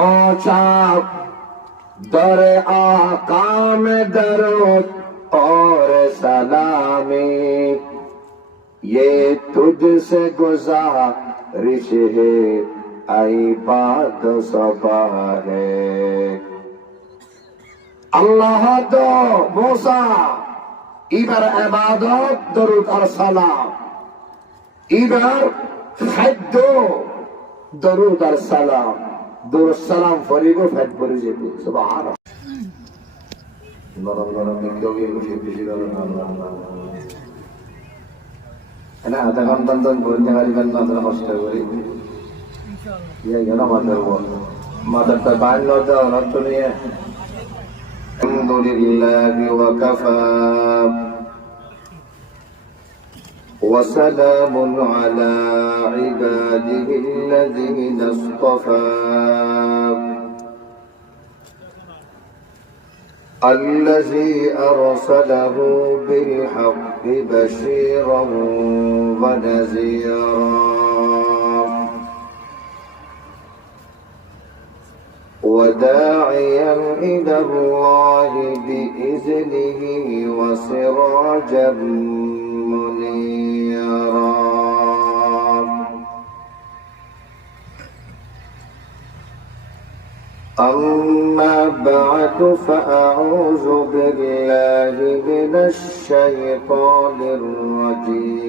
पहुंचा दर आका में दरूद और सलामी, ये तुझसे गुजारिश है इबादत सफा है। আল্লাহ তো মুসা এবার ইবাদত দরুদ আর সালাম, এবার খাদ্য দরুদ আর সালাম, দরুদ সালাম ফরিব ফেট পড়ে যেত। সুবহানাল্লাহ। নরম নরম কেউকে খুশি খুশি করেন না আধা ঘন্টা তো বলতে পারিবেন না, আপনারা কষ্ট করে ইয়ে গেল মাদারটা বাইর নটা রক্ত নিয়ে الحمد لله وكفى وسلام على عباده الذين اصطفى الذي أرسله بالحق بشيرا ونذيرا وداعيا إلى الله بإذنه وسراجا منيرا أما بعد فأعوذ بالله من الشيطان الرجيم.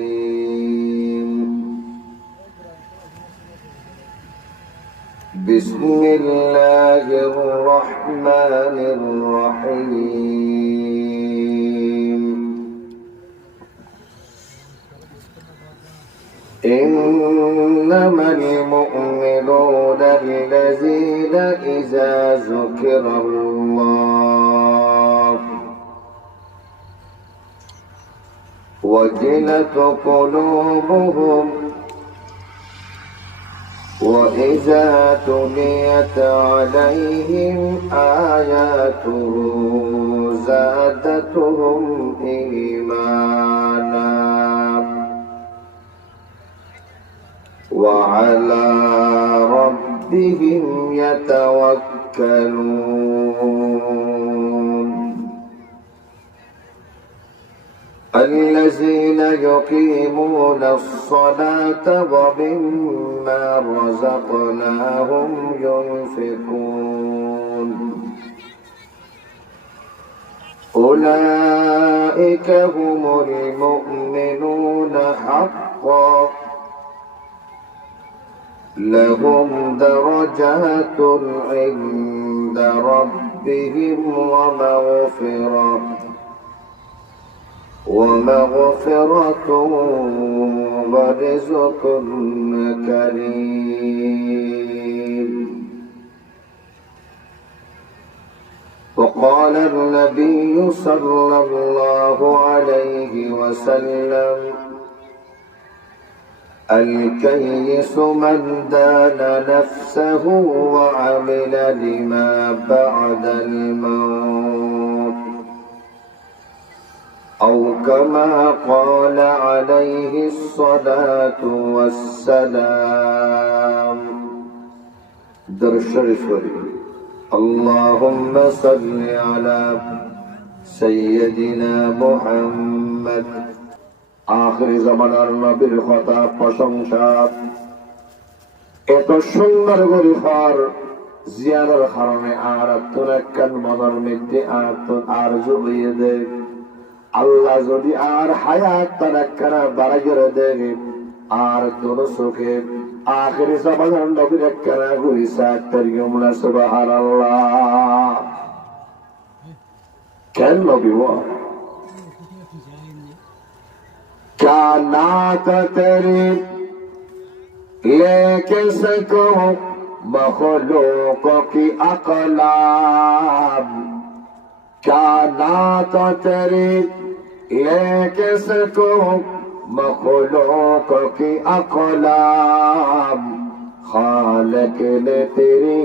بسم الله الرحمن الرحيم. إنما المؤمنون الذين إذا ذكر الله وجلت قلوبهم وإذا تليت عليهم آياته زادتهم إيمانا وعلى ربهم يتوكلون. الذين يقيمون الصلاة ومما رزقناهم ينفقون أولئك هم المؤمنون حقا لهم درجات عند ربهم ومغفرة ورزق كريم. وقال النبي صلى الله عليه وسلم الكيس من دان نفسه وعمل لما بعد الموت أو كما قال عليه الصلاة والسلام. درود شريف اللهم صل على سيدنا محمد. আখিরি জামানার নবীর কথা প্রশংসা এত সুন্দর গরিফার জিয়ারের কারণে আর তোরাক্কান মনের মধ্যে আর জড়িয়ে দেয়। আল্লাহ যদি আর হায়াত তারাক্কানা বাড়াইয়ে দেয় আর দোনো চোখে আখিরি জামানার নবীর একখানা গুইসা তারিয়মনা সুবহানাল্লাহ। কেন নবী क्या नात तेरी लेके सको मखलूकों की अकलाम. क्या नात तेरी लेके सको मखलूकों की अकलाम. खालिक ने तेरी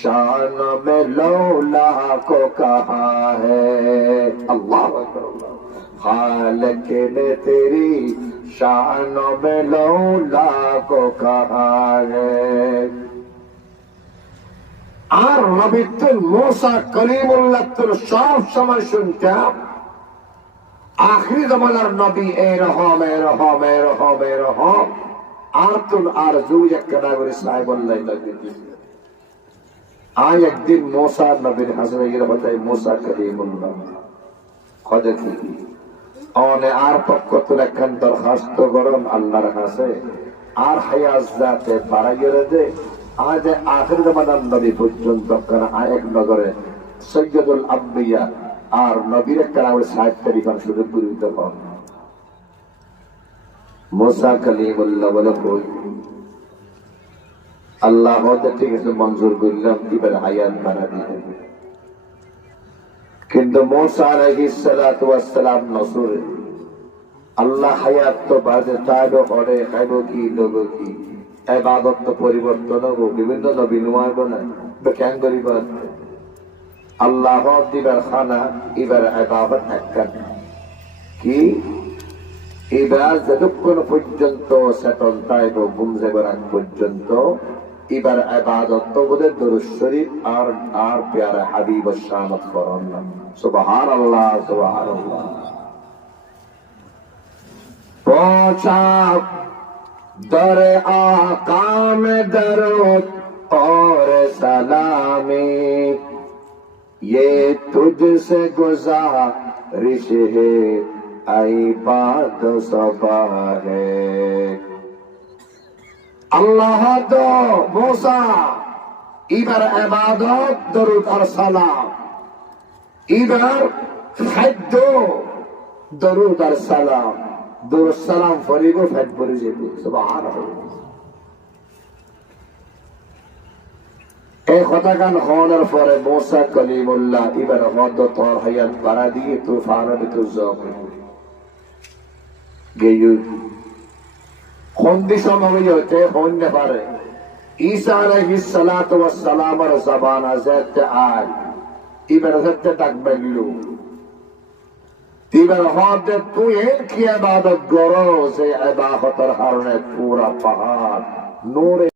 शान में लौला को कहा है. अल्लाह खालिक ने तेरी शान में लौला को कहा है. আর নবীতুল মুসা কলিমুল্লাহ সব সময় শুনতাম আখির জামানার নবী এরকম এরকম এরকম এরকম আর তুল আর জুই একটা করে সাহেবুল্লাহ আজ একদিন মুসা নবীর হাসনের হতাই মুসা কলিমুল্লাহ খোঁজে কি অনে আর পক্ষ তোর একখান দরখাস্ত গরম আল্লাহর কাছে আর হায়াজ যাতে বাড়াই গেলে দে আজ আখির জামানার নবী পর্যন্ত এক নগরে সৈয়দুল আম্বিয়া আর নবীর একটা নামের 60 তারিখ শুধু পূর্বিত হন মুসা কালিমুল্লাহ বলে কই আল্লাহ হতে ঠিক আছে মঞ্জুর করলাম এবার হায়াত বাড়া দিলেন কিন্তু মুসা আলাইহিস সালাতু ওয়াস সালাম নসুর আল্লাহ হায়াত তো বাজে তাইব করে খাইব কি লোক কি ইবাদত তো পরিবর্তন হবে বিভিন্ন নবী নোয়াইব না কেন করিব আল্লাহ দিবার খানা এবার ইবাদত একখান কি এবার যতক্ষণ পর্যন্ত সেটল তাইব গুমজে করার পর্যন্ত এবার ইবাদত তো বোধ দরুদ শরীফ আর আর প্যারা হাবিব শামত করন সুবহানাল্লাহ সুবহানাল্লাহ পৌঁছা दर आका में दरूद और सलामी ये तुझसे गुजारिश है इबाद सबा है अल्लाह दो मूसा इबर इबादत दरूद और सलाम इबर खाद्य दरूद और सलाम দরুদ সালাম ফরিব ফেট পড়ে যেত সুবহানাল্লাহ এই কথা গান হওয়ার পরে মুসা কলিমুল্লাহ এবার মধ্য তর হায়াত বাড়া দিয়ে তুফানের ভিতর জব গেয়ু খন্দি সময় হতে হইতে পারে ঈসা আলাইহিস সালাতু ওয়াস সালামের জবান আজাত আল এবার হতে ডাকবেলু এবার হতে তুই কি ইবাদত করো যে ইবাদতের কারণে পুরা পাহাড় নূরে